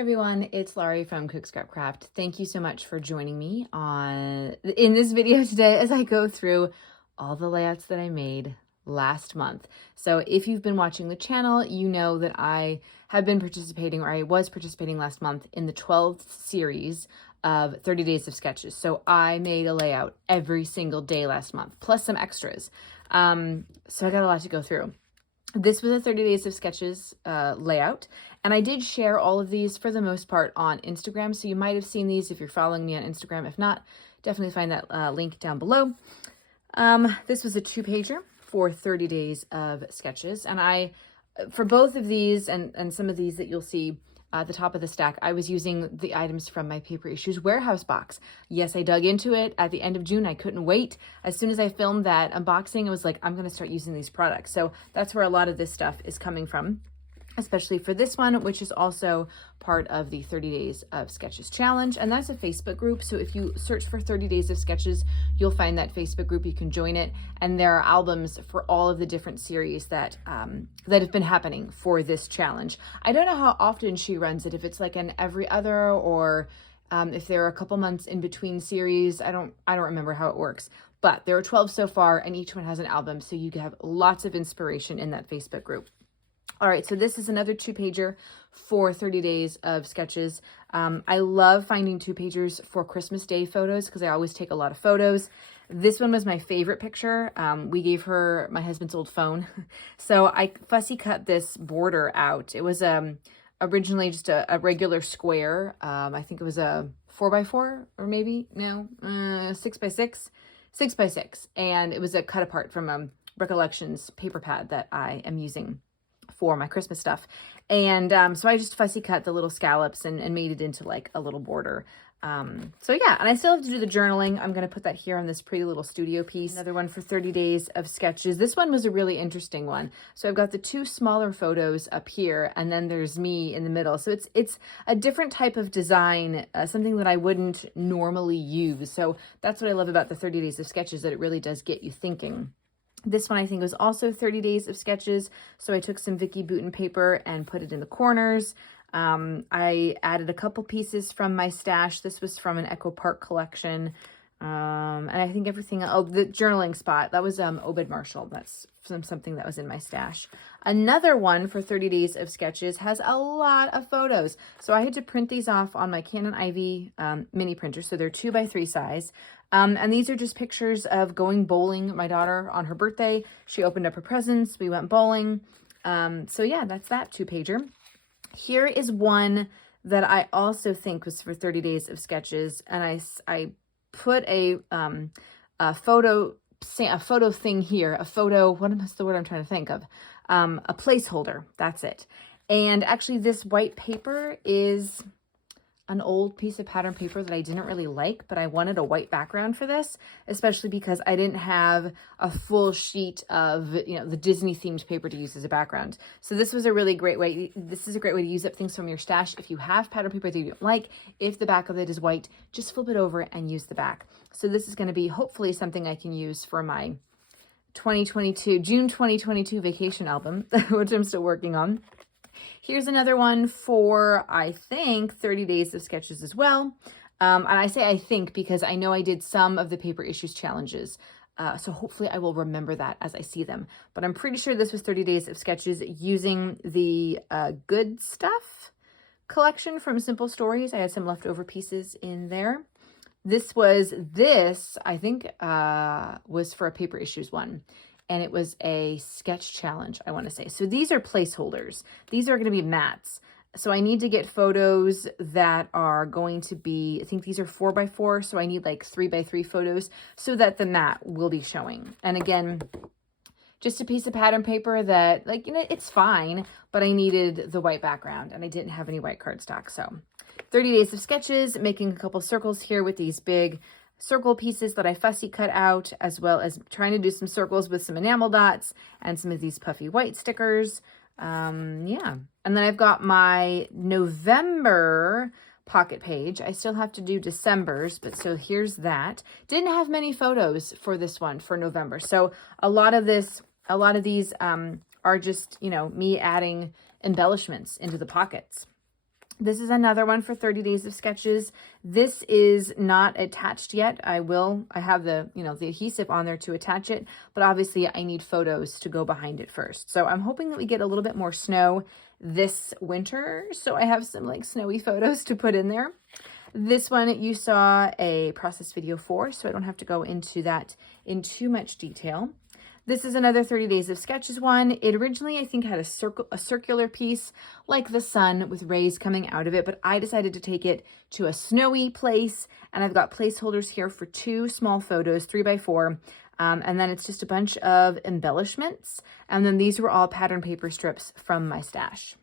everyone, it's Laurie from Cook Scrap Craft. Thank you so much for joining me in this video today as I go through all the layouts that I made last month. So if you've been watching the channel, you know that I have been participating, or I was participating last month in the 12th series of 30 days of sketches. So I made a layout every single day last month, plus some extras. So I got a lot to go through. This was a 30 days of sketches layout, and I did share all of these for the most part on Instagram, so you might have seen these if you're following me on Instagram. If not, definitely find that link down below. This was a 2-pager for 30 days of sketches, and for both of these and some of these that you'll see at the top of the stack, I was using the items from my Paper Issues warehouse box. Yes, I dug into it at the end of June. I couldn't wait. As soon as I filmed that unboxing, I was like, I'm going to start using these products. So that's where a lot of this stuff is coming from, especially for this one, which is also part of the 30 Days of Sketches Challenge. And that's a Facebook group. So if you search for 30 Days of Sketches, you'll find that Facebook group. You can join it. And there are albums for all of the different series that have been happening for this challenge. I don't know how often she runs it, if it's like an every other, or if there are a couple months in between series. I don't remember how it works. But there are 12 so far, and each one has an album. So you can have lots of inspiration in that Facebook group. All right, so this is another 2-pager for 30 days of sketches. I love finding 2-pagers for Christmas Day photos because I always take a lot of photos. This one was my favorite picture. We gave her my husband's old phone. So I fussy cut this border out. It was originally just a regular square. I think it was a 4x4 or maybe, no, 6x6, 6x6. And it was a cut apart from a Recollections paper pad that I am using for my Christmas stuff. And so I just fussy cut the little scallops and made it into like a little border. So yeah, and I still have to do the journaling. I'm going to put that here on this pretty little studio piece. Another one for 30 days of sketches. This one was a really interesting one. So I've got the 2 smaller photos up here, and then there's me in the middle. So it's a different type of design, something that I wouldn't normally use. So that's what I love about the 30 days of sketches, that it really does get you thinking. This one I think was also 30 days of sketches. So I took some Vicky Bouton paper and put it in the corners. I added a couple pieces from my stash. This was from an Echo Park collection. And I think everything, oh, the journaling spot, that was Obed Marshall. That's something that was in my stash. Another one for 30 days of sketches has a lot of photos. So I had to print these off on my Canon Ivy mini printer. So they're 2x3 size. And these are just pictures of going bowling. My daughter, on her birthday, she opened up her presents. We went bowling. So yeah, that's that 2-pager. Here is one that I also think was for 30 days of sketches. And I put a photo thing here, what is the word I'm trying to think of? A placeholder, that's it. And actually this white paper is an old piece of pattern paper that I didn't really like, but I wanted a white background for this, especially because I didn't have a full sheet of, the Disney themed paper to use as a background. So this was a really great way. This is a great way to use up things from your stash. If you have pattern paper that you don't like, if the back of it is white, just flip it over and use the back. So this is going to be hopefully something I can use for my June 2022 vacation album, which I'm still working on. Here's another one for, I think, 30 days of sketches as well. And I say I think because I know I did some of the Paper Issues challenges. So hopefully I will remember that as I see them. But I'm pretty sure this was 30 days of sketches using the Good Stuff collection from Simple Stories. I had some leftover pieces in there. This, I think, was for a Paper Issues one. And it was a sketch challenge, I want to say. So these are placeholders. These are going to be mats. So I need to get photos that are going to be, I think these are 4x4. So I need like 3x3 photos so that the mat will be showing. And again, just a piece of pattern paper that, it's fine, but I needed the white background and I didn't have any white cardstock. So 30 days of sketches, making a couple circles here with these big circle pieces that I fussy cut out, as well as trying to do some circles with some enamel dots and some of these puffy white stickers. Yeah. And then I've got my November pocket page. I still have to do December's, but so here's that. Didn't have many photos for this one for November. So a lot of these are just, me adding embellishments into the pockets. This is another one for 30 days of sketches. This is not attached yet. I have the, the adhesive on there to attach it, but obviously I need photos to go behind it first. So I'm hoping that we get a little bit more snow this winter. So I have some like snowy photos to put in there. This one you saw a process video for, so I don't have to go into that in too much detail. This is another 30 days of sketches one. It originally, I think, had a circular piece like the sun with rays coming out of it, but I decided to take it to a snowy place, and I've got placeholders here for 2 small photos, 3x4, and then it's just a bunch of embellishments, and then these were all pattern paper strips from my stash.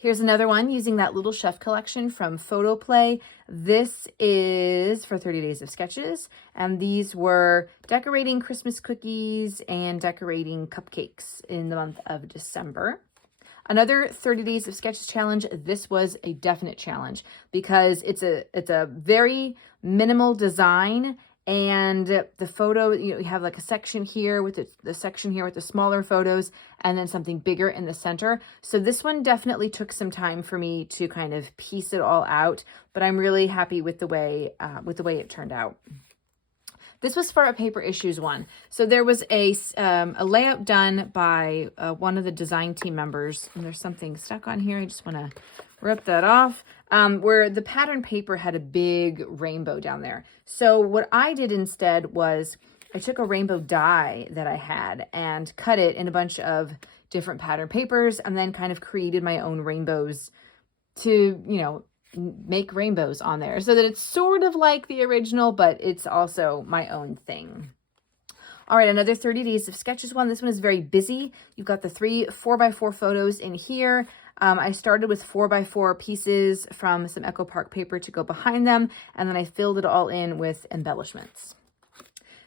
Here's another one using that little chef collection from Photo Play. This is for 30 days of sketches, and these were decorating Christmas cookies and decorating cupcakes in the month of December. Another 30 days of sketches challenge. This was a definite challenge because it's a very minimal design. And the photo, you have like a section here with the section here with the smaller photos, and then something bigger in the center. So this one definitely took some time for me to kind of piece it all out, but I'm really happy with the way it turned out. This was for a paper issues one. So there was a layout done by one of the design team members, and there's something stuck on here. I just want to rip that off, where the pattern paper had a big rainbow down there. So what I did instead was I took a rainbow die that I had and cut it in a bunch of different pattern papers, and then kind of created my own rainbows to, make rainbows on there so that it's sort of like the original, but it's also my own thing. All right, another 30 days of sketches one. This one is very busy. You've got the 3 4x4 photos in here. I started with 4x4 pieces from some Echo Park paper to go behind them, and then I filled it all in with embellishments.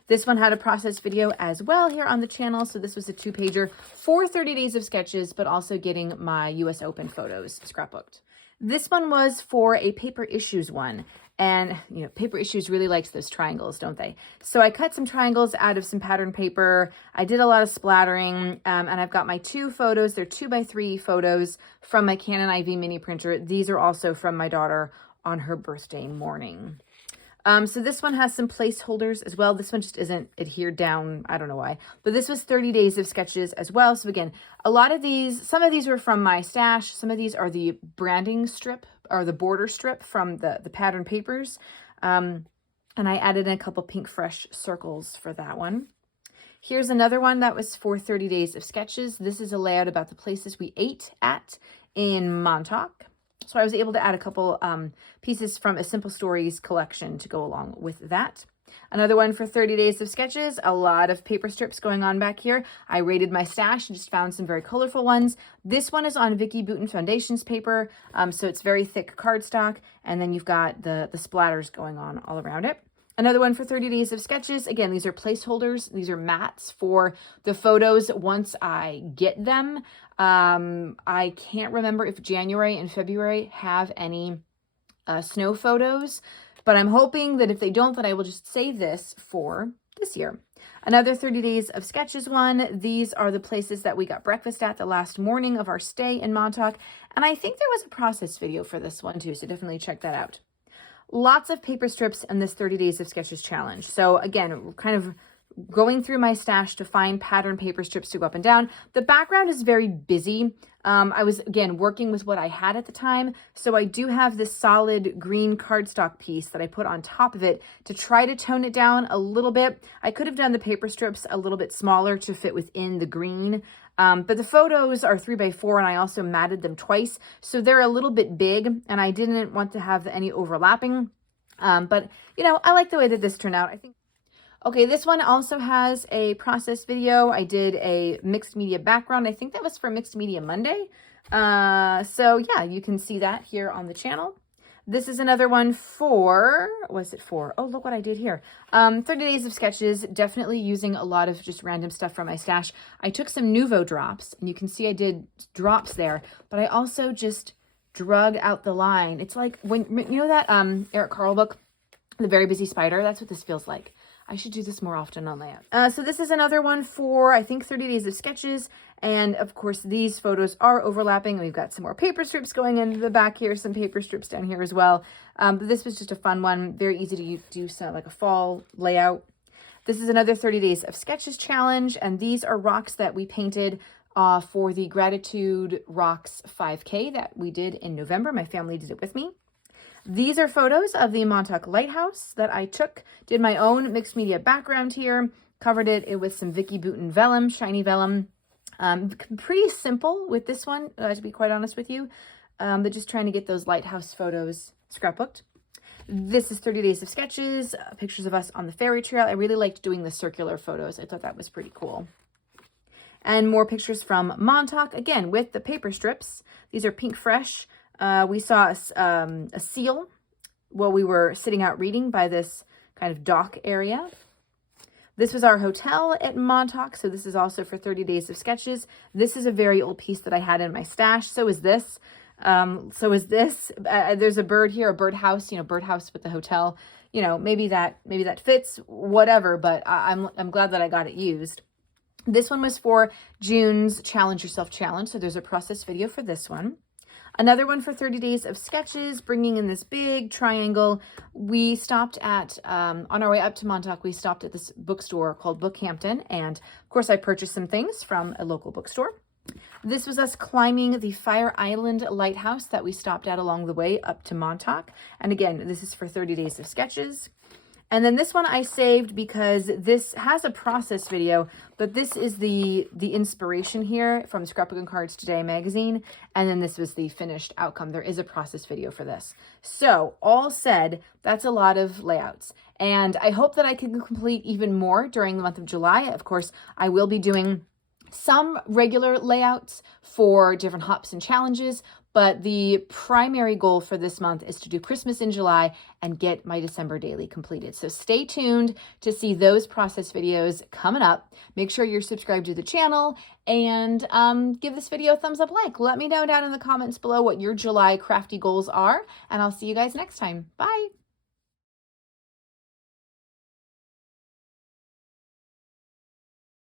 This one had a process video as well here on the channel. So this was a 2-pager for 30 days of sketches, but also getting my US Open photos scrapbooked. This one was for a paper issues one. And, paper issues really likes those triangles, don't they? So I cut some triangles out of some pattern paper. I did a lot of splattering, and I've got my 2 photos. They're 2x3 photos from my Canon IV mini printer. These are also from my daughter on her birthday morning. So this one has some placeholders as well. This one just isn't adhered down. I don't know why, but this was 30 days of sketches as well. So again, some of these were from my stash. Some of these are the branding strip or the border strip from the pattern papers. And I added in a couple pink fresh circles for that one. Here's another one that was for 30 days of sketches. This is a layout about the places we ate at in Montauk. So I was able to add a couple pieces from a Simple Stories collection to go along with that. Another one for 30 days of sketches, a lot of paper strips going on back here. I raided my stash and just found some very colorful ones. This one is on Vicky Bouton Foundations paper, so it's very thick cardstock, and then you've got the splatters going on all around it. Another one for 30 days of sketches. Again, these are placeholders. These are mats for the photos once I get them. I can't remember if January and February have any snow photos, but I'm hoping that if they don't, that I will just save this for this year. Another 30 days of sketches one. These are the places that we got breakfast at the last morning of our stay in Montauk. And I think there was a process video for this one too, so definitely check that out. Lots of paper strips in this 30 days of sketches challenge. So again, kind of going through my stash to find pattern paper strips to go up and down. The background is very busy. I was, again, working with what I had at the time. So I do have this solid green cardstock piece that I put on top of it to try to tone it down a little bit. I could have done the paper strips a little bit smaller to fit within the green. But the photos are 3x4, and I also matted them twice. So they're a little bit big, and I didn't want to have any overlapping. But, I like the way that this turned out. I think. Okay, this one also has a process video. I did a mixed media background. I think that was for Mixed Media Monday. So yeah, you can see that here on the channel. This is another one for, oh, look what I did here. 30 days of sketches, definitely using a lot of just random stuff from my stash. I took some Nuvo drops, and you can see I did drops there, but I also just drug out the line. It's like when, that Eric Carle book, The Very Busy Spider, that's what this feels like. I should do this more often on layout. So this is another one for, I think, 30 days of sketches. And of course, these photos are overlapping. We've got some more paper strips going into the back here, some paper strips down here as well. But this was just a fun one. Very easy to do, some like a fall layout. This is another 30 days of sketches challenge. And these are rocks that we painted for the Gratitude Rocks 5K that we did in November. My family did it with me. These are photos of the Montauk Lighthouse that I took, did my own mixed media background here, covered it with some Vicky Bouton vellum, shiny vellum. Pretty simple with this one, to be quite honest with you, but just trying to get those lighthouse photos scrapbooked. This is 30 days of sketches, pictures of us on the ferry trail. I really liked doing the circular photos. I thought that was pretty cool. And more pictures from Montauk, again, with the paper strips. These are pink fresh. We saw a seal while we were sitting out reading by this kind of dock area. This was our hotel at Montauk, so this is also for 30 days of sketches. This is a very old piece that I had in my stash. So is this. There's a bird here, a birdhouse, birdhouse with the hotel. Maybe that fits, whatever, but I'm glad that I got it used. This one was for June's Challenge Yourself Challenge, so there's a process video for this one. Another one for 30 days of sketches, bringing in this big triangle. We stopped at, on our way up to Montauk, we stopped at this bookstore called Bookhampton. And of course, I purchased some things from a local bookstore. This was us climbing the Fire Island lighthouse that we stopped at along the way up to Montauk. And again, this is for 30 days of sketches. And then this one I saved because this has a process video, but this is the inspiration here from Scrapbook and Cards Today magazine. And then this was the finished outcome. There is a process video for this. So all said, that's a lot of layouts. And I hope that I can complete even more during the month of July. Of course, I will be doing some regular layouts for different hops and challenges, but the primary goal for this month is to do Christmas in July and get my December daily completed. So stay tuned to see those process videos coming up. Make sure you're subscribed to the channel and give this video a thumbs up like. Let me know down in the comments below what your July crafty goals are, and I'll see you guys next time. Bye.